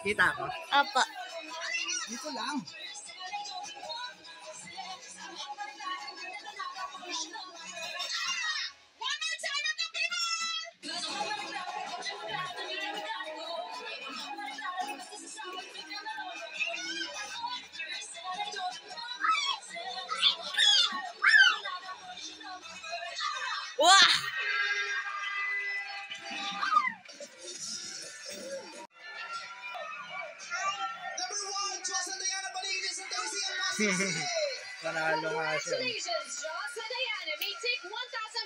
Kita ko? Apa. Dito lang. Wah! Panalo nga siya. Congratulations, Joss and Diana. May take 1,000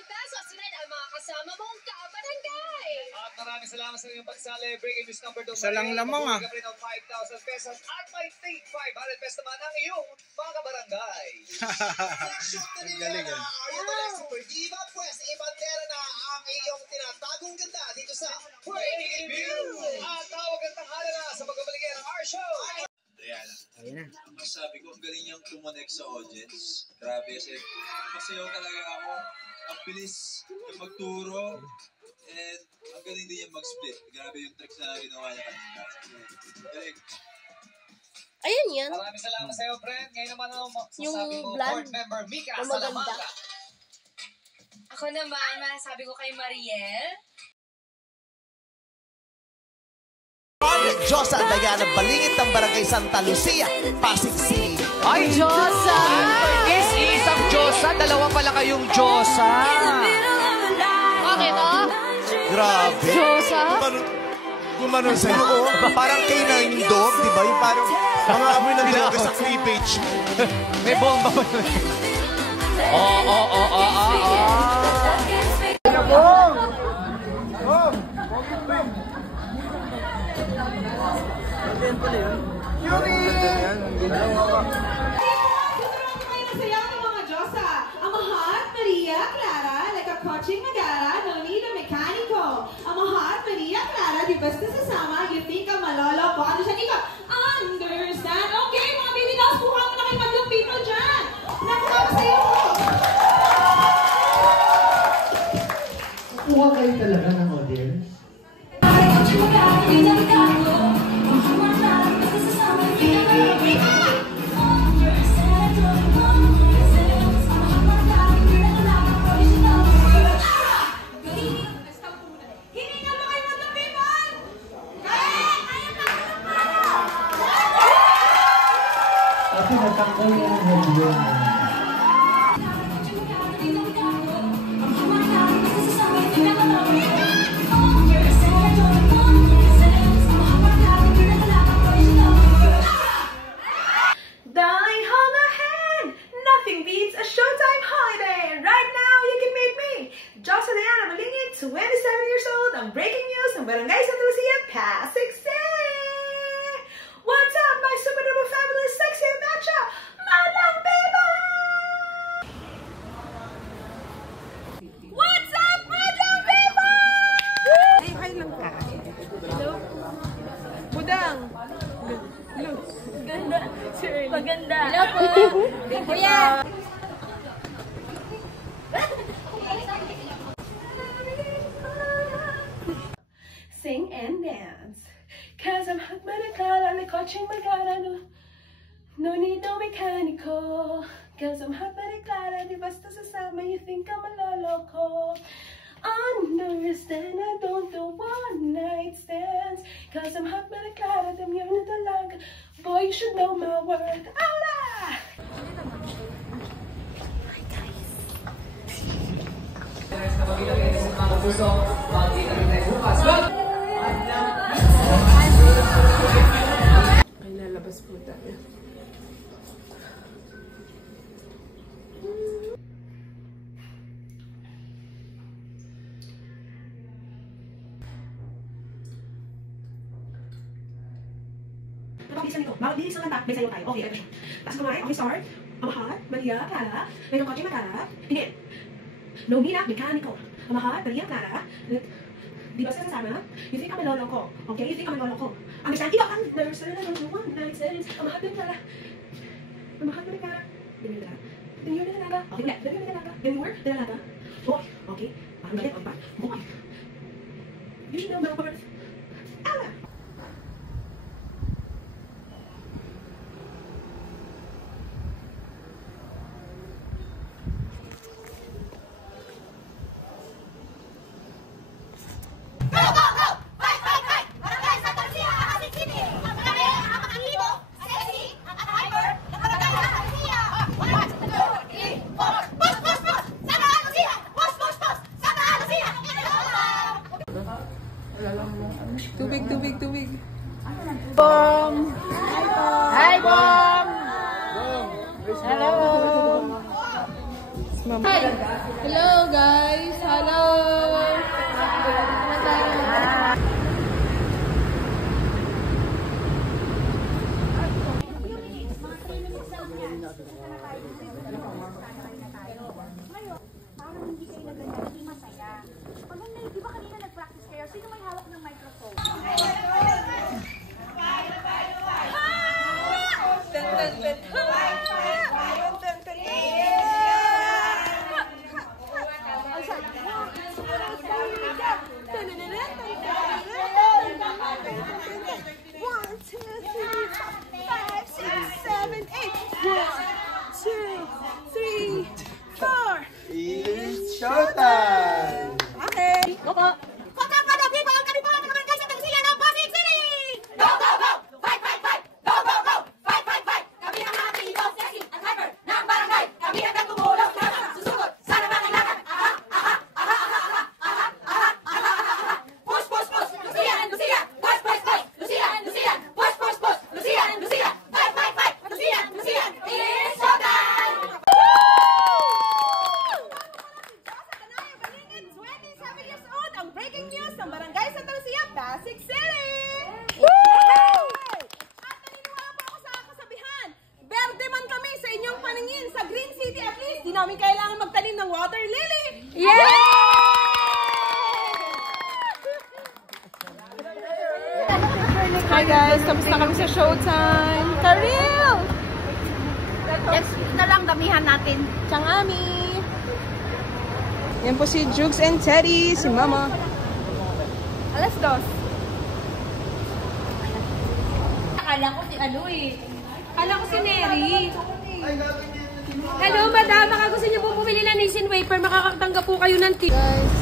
pesos tonight ang mga kasama mong kabarangay. At maraming salamat sa inyong pagsali. Breaking news number 2. Isa lang lamang ah. Magkakaroon ng 5,000 pesos at may take 500 pesos naman ang iyong mga kabarangay. Ang galing ah. Super Diva, pues ibandera na ang iyong tinatagong ganda dito sa Breaking News. At tawag ang tanghala na sa pagbabaligay ng our show. Diana. Ayun na. Sabi ko, ang galing niyang kumonek sa audience. Grabe kasi masayaw talaga ako. Ang bilis yung magturo. And ang galing din yung mag-split. Grabe yung tricks na ginawa niya kanina. Galing. Ayun yan. Maraming salamat sa iyo, friend. Ngayon naman ang Yung masasabi mo, blonde, board member Mika ang maganda. Salamanga. Ako naman, masasabi ko kay Mariel. Josa Diana Balingit ng Barangay Santa Lucia, Pasig City. Ay, Josa! Is isang Josa, dalawa pala kayong Josa. Okay, no? Grabe. Josa? Gumanon sa'yo, oh. Parang canine dog, di ba? Yung parang mga amoy ng droga sa cleavage. May bomba pa. Sayang mga Diyosa, Amahat Maria Clara, like a coaching Magara, no need a mechanical. Amahat Maria Clara, di basta sasama, you think I'm malolo ko. Ano siya dito? Understand? Okay, mga baby dolls, buka mo na kayo mag-young people dyan. Nakakasayo ko. Kuha kayo talaga ng audience? Kasi natanggal yan ang headline. Darling, hold my hand. Nothing beats a Showtime holiday. Right now, you can meet me, Josa Diana Balingit, 27 years old. I'm breaking news ng Barangay Santa Lucia, Pasig City. What's up, my super duper fabulous sexy matcha, Madam Beba? What's up, Madam Beba? Hi lang ka. Hello? Budang. Look. Ganda. Maganda. Hello po. Kuya. Sing and dance. Cause I'm hot medical and the coaching Magara. No need no mechanical. Cause I'm hot medical, di basta sasama, you think I'm a loloko. Understand, I don't do one night stands. Cause I'm hot medical, I'm yun na talaga. Boy, you should know my worth. Aula! Ay, lalabas po tayo. Bilisan nito. Bawat bilis ng kanta, may sayo tayo. Okay, ito siya. Tapos kumain, okay, start. Amahat, Maria, Clara. May ng kotse, Clara. Hindi. No minak, mechanical. Amahat, Maria, Clara. Di ba sasama? You think I'm a lolo ko. Okay, you think I'm a lolo ko. Understand? Ikaw, understand, I don't do one night stands. Amahat, Maria, Clara. Amahat, Maria, Clara. Ganyan ka. Then you're dalaga. Okay, yeah. Then you're dalaga. Then you were dalaga. Boy. Okay. Parang galit. Okay, boy. You know mga words. Ala! Tubig. Bom! Hi, Bom! Hello! Hi! Hello, guys! Hello! It's showtime! Okay. Go po. Namin kailangan magtanim ng water lily. Yay! Hi guys, tapos na kami sa showtime. Karil! Yes, na lang damihan natin. Changami! Yan po si Jukes and Teddy, si Mama. Alas 2. Akala ko si ano eh. Akala ko si Mary. Hello, madam. Baka gusto niyo po bumili ng Nissin Wafer. Makakatanggap po kayo ng tea. Guys.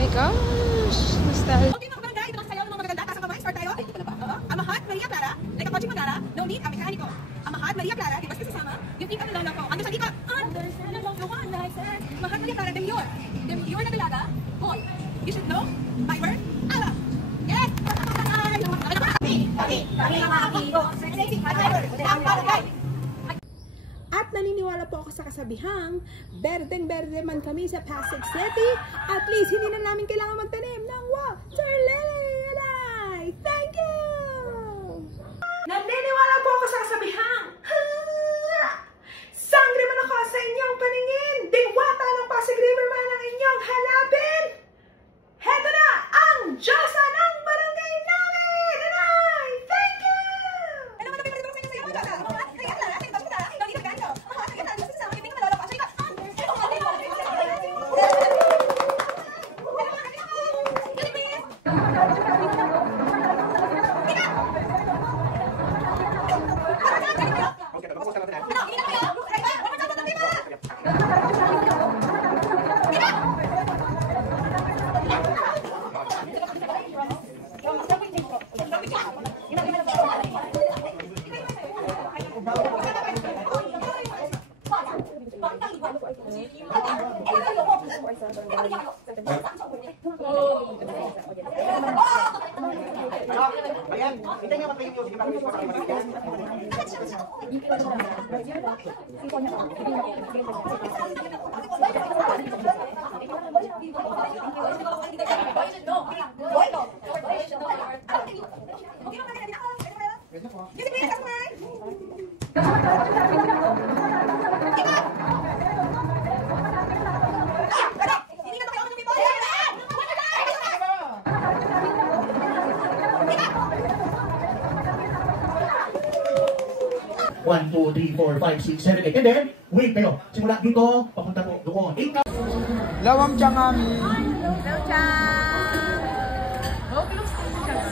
My gosh. Nostalgia. Okay, mga barangay. Ito ang sayaw ng mga magaganda. Taas ang kamay. Start tayo. Ay, ito na ba? Amahat, Maria Clara. Like a coaching mandala. No need, ang mekaniko. Amahat, Maria Clara. Di ba siya sasama? Yung tingkat ng lolo ko. Ando sa likod. Understand ang luwan. Nice, sir. Amahat, Maria Clara. Demure. Demure na dalaga. Boy. You should know. My word. Ala. Yes. Kami mga amigo. Ang barangay. At naniniwala po ako sa kasabihang, berdeng-berde man kami sa Pasig City, at least hindi na namin kailangan magtanim ng water lily. And I thank you! Naniniwala po ako sa kasabihang, sangre man ako sa inyong paningin, diwata ng Pasig River man ang inyong hanapin. Heto na ang Diyosa ng barangay namin! And I thank you! One, two, three, four, five, six, seven, eight, and then Wait kayo. Simula dito, papunta po doon. Ikaw. Lawam Changami. Hello, Chan!